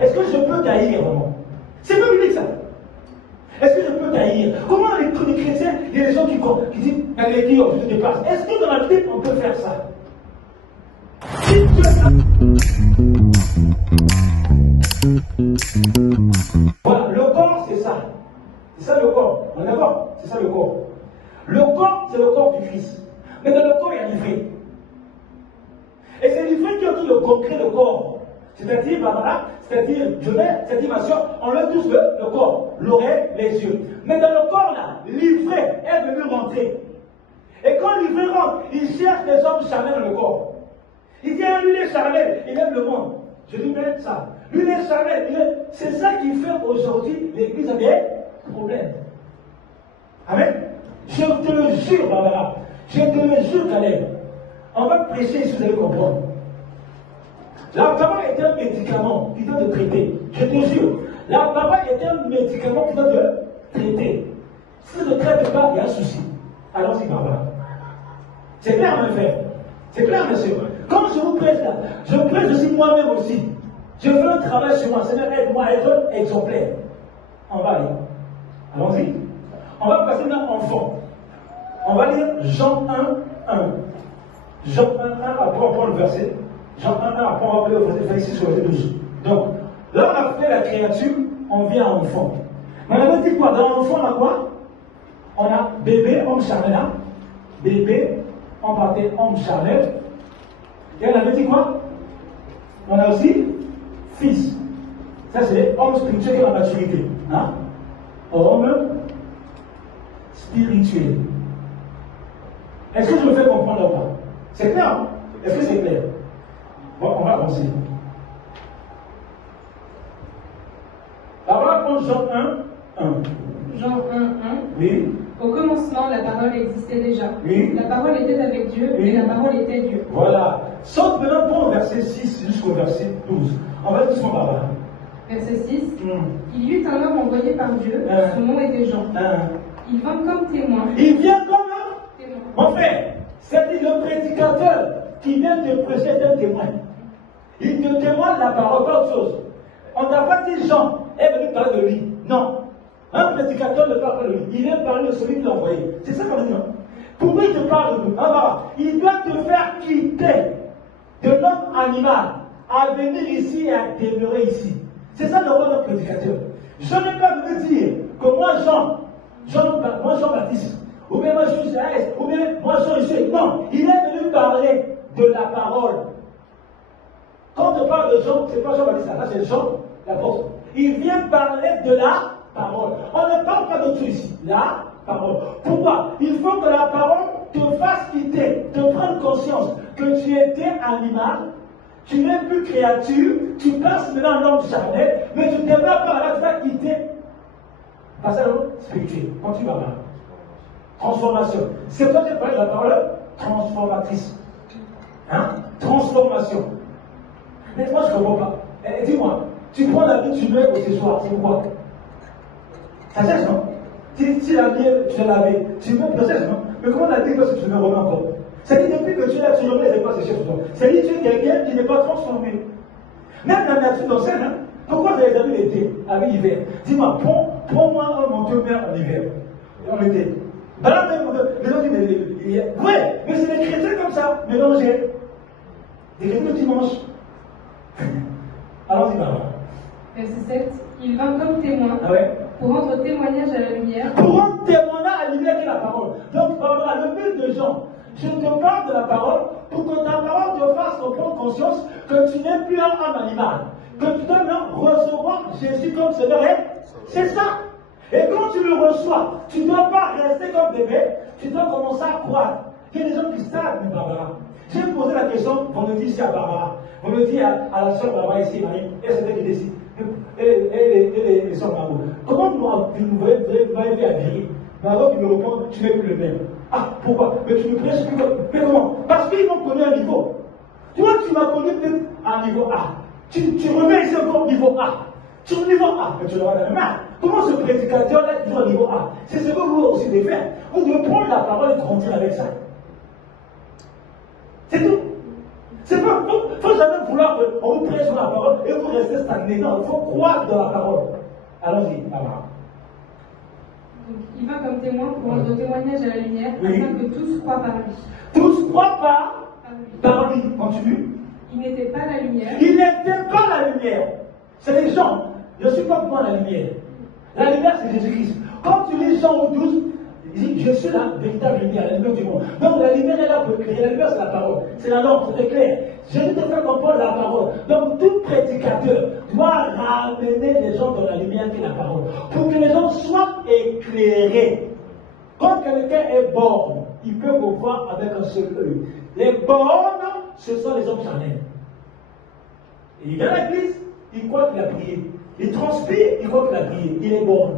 est-ce que je peux taillir vraiment? C'est pas biblique ça. Est-ce que je peux taillir? Comment les chrétiens, il y a des gens qui disent, allez, qui ont plus de place. Est-ce que dans la Bible, on peut faire ça? Si tu voilà, le corps, c'est ça. C'est ça le corps. On est d'accord? C'est ça le corps. Le corps, c'est le corps du Christ. Mais dans le corps, il y a l'ivraie. Et c'est l'ivraie qui est le concret, le corps. C'est-à-dire, Barbara, c'est-à-dire, je mets, c'est-à-dire, ma soeur, on lève tous le corps, l'oreille, les yeux. Mais dans le corps, là, l'ivraie est venu rentrer. Et quand l'ivraie rentre, il cherche des hommes charnels dans le corps. Il dit, lui, il est charnel, il aime le monde. Je dis, mais ça. Lui, il est charnel, c'est ça qui fait aujourd'hui l'église a des problèmes. Amen. Je te le jure, Barbara. Je te le jure, Caleb. On va prêcher si vous allez comprendre. La parole est un médicament qui doit te traiter. Je te jure. La parole est un médicament qui doit te traiter. Si tu ne traites pas, il y a un souci. Allons-y, Barbara. C'est clair, mes frères. C'est clair, monsieur. Quand je vous prêche là, je prêche aussi moi-même aussi. Je fais un travail sur moi. Seigneur, aide-moi à être exemplaire. On va aller. Allons-y. On va passer dans enfant. On va lire Jean 1, 1. Jean 1, 1, après on prend le verset. Jean 1, 1, après on va appeler le verset 6 au verset 12. Donc, là on a fait la créature, on vient à enfant. Mais on avait dit quoi? Dans l'enfant, on a quoi? On a bébé, homme charnel. Hein? Bébé, on partait homme charnel. Et on avait dit quoi? On a aussi fils. Ça, c'est homme spirituel qui est la maturité. Hein? Homme spirituel. Est-ce que je me fais comprendre ou pas? C'est clair? Hein? Est-ce que c'est clair? Bon, on va avancer. Alors, on va prendre Jean 1, 1. Jean 1, 1. Oui. Au commencement, la parole existait déjà. Oui. La parole était avec Dieu, Oui. et la parole était Dieu. Voilà. Saute maintenant pour le verset 6 jusqu'au verset 12. On va doucement par là. Verset 6. Il y eut un homme envoyé par Dieu, son nom était Jean. Il vint comme témoin. Il vient comme un Témoin. mon frère, c'est le prédicateur qui vient te prêcher est un témoin. Il te témoigne la parole, pas autre chose. On n'a pas dit Jean est venu parler de lui. Non. Un prédicateur ne parle pas de lui. Il vient parler de celui qui l'a envoyé. C'est ça qu'on dit, non? Pourquoi il te parle de nous? Il doit te faire quitter de l'homme animal à venir ici et à demeurer ici. C'est ça le rôle d'un prédicateur. Je n'ai pas venu dire que moi, Jean-Baptiste, ou bien moi je suis Jaès, ou bien moi je suis. Non, il est venu parler de la parole. Quand on parle de Jean, c'est pas Jean-Baptiste, là c'est Jean, l'apôtre. Il vient parler de la parole. On ne parle pas d'autre chose ici. La parole. Pourquoi? Il faut que la parole te fasse quitter, te prendre conscience que tu étais animal, tu n'es plus créature, tu passes maintenant en homme charnel, mais tu ne développes pas là, tu vas quitter. Passage spirituel. Continue par là. Transformation. C'est toi qui parles de la parole transformatrice. Hein? Transformation. Mais moi je ne comprends pas. Dis-moi, tu prends la vie, tu mets au séchoir, c'est quoi? Ça sèche, non? Si la vie, tu l'as lavée, tu mets au sèche, non? Mais comment la vie, parce que tu me remets encore? C'est-à-dire, depuis que tu es là, tu remets, c'est pas séché sur toi. C'est-à-dire, tu es quelqu'un qui n'est pas transformé. Même la nature dans scène, hein? Pourquoi vous avez jamais l'été avec l'hiver? Dis-moi, prends-moi un manteau vert en hiver, en été. Ben là, les gens disent, ouais, mais c'est des chrétiens comme ça, mélangés. Des chrétiens le dimanche. Allons-y, maman. Verset 7. Il vint comme témoin. Ah ouais? Pour rendre témoignage à la lumière. Pour rendre témoignage à la lumière qui est la parole. Donc, Barbara, le but de Jean, je te parle de la parole pour que ta parole te fasse prendre conscience que tu n'es plus un homme animal. Que tu dois maintenant recevoir Jésus comme Seigneur. C'est ça. Et quand tu le reçois, tu ne dois pas rester comme bébé, tu dois commencer à croire. Il y a des gens qui stagnent, Barbara. J'ai posé la question, on me dit ici à Barbara, on me dit à la soeur Barbara ici, Marie, et c'est elle qui décide. Et les soeurs Margot. Comment vous m'avez à dire? Margot qui me répond, tu n'es plus le même. Ah, pourquoi? Mais tu me prêches plus. Mais comment? Parce qu'ils m'ont connu à un niveau. Toi, tu m'as connu peut-être à un niveau A. Tu remets ici encore au niveau A. Tu es au niveau A, mais tu l'auras dans la main. Comment ce prédicateur est toujours au niveau A? C'est ce que vous aussi devez faire. Vous devez prendre la parole et grandir avec ça. C'est tout. C'est pas, faut jamais vouloir qu'on vous prêche sur la parole et vous restez stagné. Non, il faut croire dans la parole. Allons-y, Barbara. Donc, il va comme témoin pour rendre témoignage à la lumière, afin que tous croient par lui. Tous croient par lui. Continue. Il n'était pas la lumière. Il n'était pas la lumière. C'est les gens. Je ne suis pas pour la lumière. La lumière, c'est Jésus-Christ. Quand tu lis Jean 12, il dit, je suis la véritable lumière, la lumière du monde. Donc la lumière est là pour éclairer. La lumière, c'est la parole. C'est la lampe, c'est clair. Jésus te fait comprendre la parole. Donc tout prédicateur doit ramener les gens dans la lumière qui est la parole. Pour que les gens soient éclairés. Quand quelqu'un est borgne, il peut vous voir avec un seul œil. Les bornes, ce sont les hommes charnels. Il vient à l'église, il croit qu'il a prié. Il transpire, il croit qu'il a prié. Il est borgne.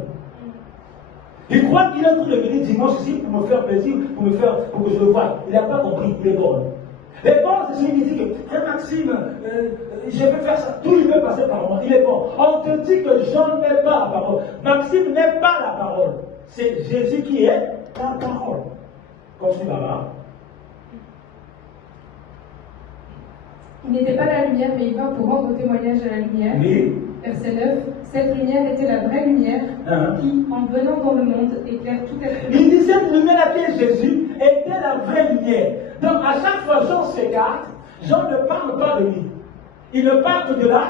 Il croit qu'il est en train de venir dimanche ici pour me faire plaisir, pour que je le voie. Il n'a pas compris, il est borgne. Les bornes, c'est celui qui dit que, Maxime, je vais faire ça. Tout il veut passer par moi. Il est bon. On te dit que Jean n'est pas la parole. Maxime n'est pas la parole. C'est Jésus qui est la parole. Continue là-bas. Il n'était pas la lumière, mais il vint pour rendre témoignage à la lumière. Oui. Verset 9. Cette lumière était la vraie lumière qui, en venant dans le monde, éclaire tout être humain. Il dit cette lumière qui est Jésus était la vraie lumière. Donc à chaque fois Jean s'écarte, Jean ne parle pas de lui. Il ne parle que de là.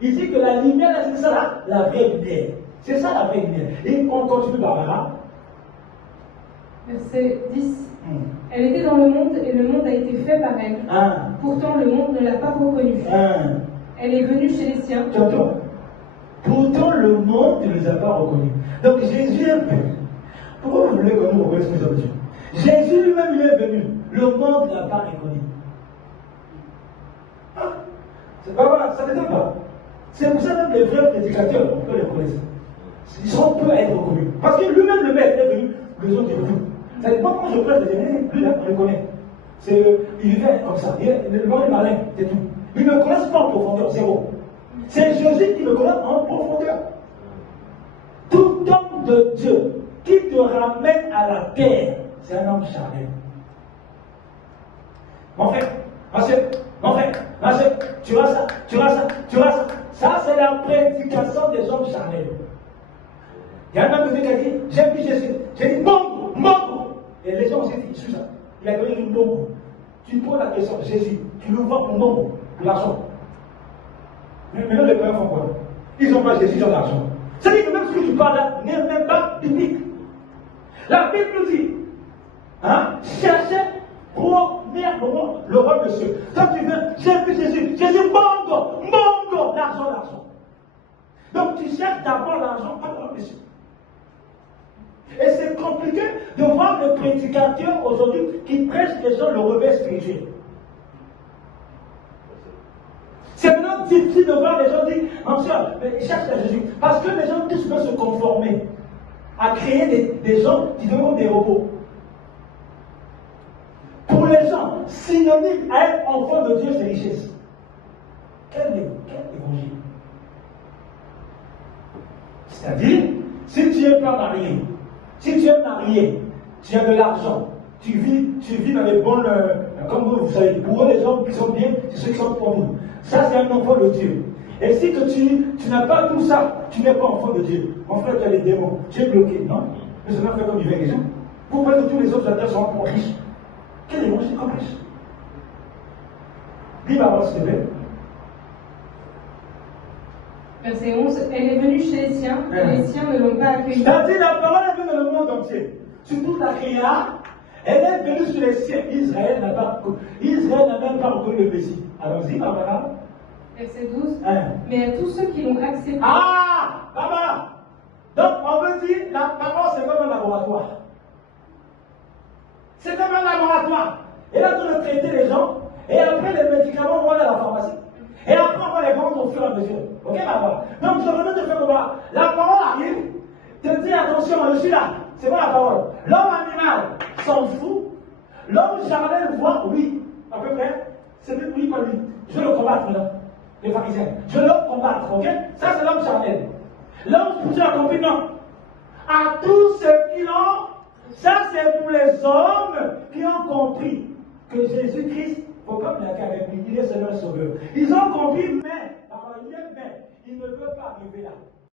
Il dit que la lumière, c'est ça là, la vraie lumière. C'est ça la vraie lumière. Et on continue Barbara. Verset 10. Elle était dans le monde et le monde a été fait par elle. Pourtant le monde ne l'a pas reconnue. Elle est venue chez les siens. Pourtant le monde ne les a pas reconnus. Donc Jésus est venu. Pourquoi vous voulez que nous reconnaissions les hommes de Dieu? Jésus lui-même il est venu. Le monde ne l'a pas reconnu. C'est pas vrai, ça ne t'étonne pas. C'est pour ça que les vrais prédicateurs, on peut les reconnaître. Ils sont peu à être reconnus. Parce que lui-même le maître est venu, les autres ils refusent. Ça ne dépend pas quand je prête des années, lui-même on le connaît. Il vient comme ça, le monde est malin, c'est tout. Ils ne me connaissent pas en profondeur, zéro. C'est Jésus qui me connaît en profondeur. Tout homme de Dieu qui te ramène à la terre, c'est un homme charnel. Mon frère, mon frère, tu vois ça, tu vois ça, tu vois ça. Ça, c'est la prédication des hommes charnels. Il y a un homme de Dieu qui a dit, j'ai vu Jésus. J'ai dit, bon. Et les gens ont dit, il suit ça. Il a donné une bombe. Tu poses la question, Jésus, tu nous vois pour nombre, pour l'argent. Mais maintenant, les pères font quoi? Ils n'ont pas Jésus, ils ont l'argent. C'est-à-dire que même ce que tu parles là n'est même pas biblique. La Bible nous dit, cherchez premièrement le roi de cieux. Quand tu veux, j'ai vu Jésus, mongo, l'argent. Donc tu cherches d'abord l'argent, pas le roi de cieux. Et c'est compliqué de voir le prédicateur aujourd'hui qui prêche les gens le revers spirituel. C'est maintenant difficile de voir les gens dire, mon soeur, mais cherche à Jésus. Parce que les gens tous veulent se conformer à créer des gens qui deviennent des robots. Pour les gens, synonyme à être enfant de Dieu, c'est richesse. Quel évangile? C'est-à-dire, si tu n'es pas marié, si tu es marié, tu as de l'argent, tu vis dans les bonnes, comme vous savez, pour eux les gens qui sont bien, c'est ceux qui sont pour vous. Ça c'est un enfant de Dieu. Et si que tu n'as pas tout ça, tu n'es pas enfant de Dieu. Mon frère, tu as des démons, tu es bloqué, non? Mais ça m'a fait comme il les gens. Vous voyez que tous les autres la terre sont riches. Quel démon c'est comme riche? Dis ma s'il te plaît. Verset 11, elle est venue chez les siens, et les siens ne l'ont pas accueillie. C'est-à-dire la parole est venue dans le monde entier. Sur toute la créa, elle est venue sur les siens. Israël n'a même pas reconnu le Messie. Allons-y, Barbara. Verset 12. Mais à tous ceux qui l'ont accepté. Barbara. Donc on veut dire, la parole c'est comme un laboratoire. C'est comme un laboratoire. Et là, on doit traiter les gens, et après les médicaments vont aller à la pharmacie. Et après, on va les vendre au fur et à mesure. Ok, Barbara? Donc, je veux te faire voir. La parole arrive, te dit attention, je suis là. C'est pas la parole. L'homme animal s'en fout. L'homme charnel voit, oui, à peu près. C'est plus oui, pas lui. Je vais le combattre maintenant. Les pharisiens. Je vais le combattre, ok? Ça, c'est l'homme charnel. L'homme spirituel a compris, non. À tous ceux qui l'ont, ça, c'est pour les hommes qui ont compris que Jésus-Christ faut pas blaguer avec lui, il est Seigneur Sauveur. Ils ont compris, mais, il est mais, il ne veut pas arriver là.